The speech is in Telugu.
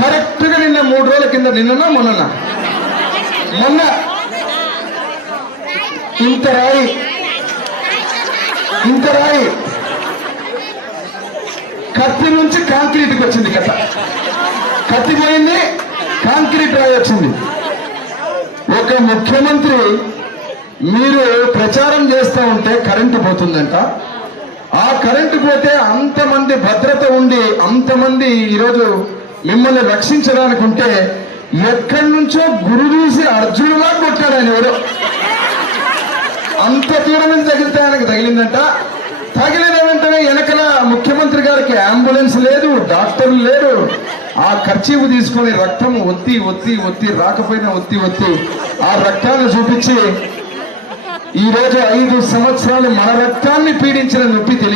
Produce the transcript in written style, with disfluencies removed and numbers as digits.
కరెక్ట్ గా నిన్న 3 రోజుల కింద నిన్న మొన్న ఇంత రాయి కత్తి నుంచి కాంక్రీట్కి వచ్చింది. కత్తి పోయింది, కాంక్రీట్ రాయి వచ్చింది. ఒక ముఖ్యమంత్రి మీరు ప్రచారం చేస్తూ ఉంటే కరెంటు పోతుందంట. ఆ కరెంటు పోతే అంతమంది భద్రత ఉండి అంతమంది ఈరోజు మిమ్మల్ని రక్షించడానికి ఉంటే ఎక్కడి నుంచో గురు చూసి అర్జునులా కొట్టాడు ఆయన. ఎవరో అంత దూరం నుంచి తగిలితే ఆయనకు తగిలిందంట. తగిలిన వెంటనే వెనకల ముఖ్యమంత్రి గారికి అంబులెన్స్ లేదు, డాక్టర్లు లేరు. ఆ ఖర్చీపు తీసుకొని రక్తం ఒత్తి రాకపోయినా ఒత్తి ఆ రక్తాన్ని చూపించి ఈరోజు 5 సంవత్సరాలు మన రక్తాన్ని పీడించిన నొప్పి తెలియదు.